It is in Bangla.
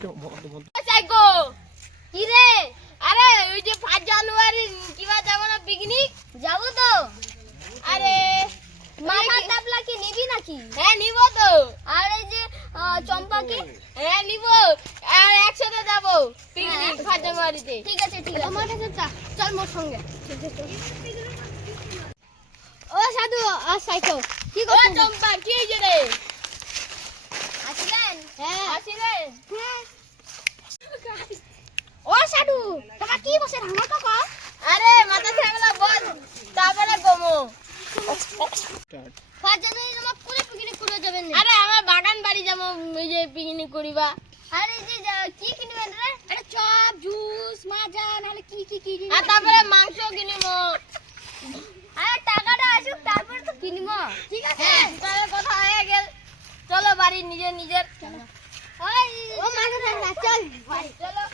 সাইকো কি রে? আরে ওই যে 5 জানুয়ারি কিবা যাব না পিকনিক? যাব তো। আরে মাথা তাপলা কি নিবি নাকি? হ্যাঁ নিব তো। আর এই যে চম্পা কি? হ্যাঁ নিব। আর একসাথে যাব পিকনিক 5 জানুয়ারিতে। ঠিক আছে আমার কাছে চল মোর সঙ্গে। ও সাধু আর সাইকো কি করছিস? ও চম্পা কি হইছে রে? আসিলেন? হ্যাঁ আসিলেন। হ্যাঁ ও সাধু তোমরা কি বসে ধাঙ্গা তো কর? আরে মাথা ঝামেলা বল তারপরে গমো। 5 জানুয়ারি তোমরা কোনে পিকনিক করে যাবেন? আরে আমরা বাগান বাড়ি যাবো এই যে পিকনিক করিবা। আরে যে কি কিনবেন রে? আরে চপ জুস মাজা নালে কি কিনবো? আর তারপরে মাংস কিনবো। আরে টাকাটা আসুক তারপর তো কিনবো। ঠিক আছে তাহলে কথা হয়ে গেল। চলো বাড়ি নিজের চলো। ওই ও মাথা ঠান্ডা চল চলো।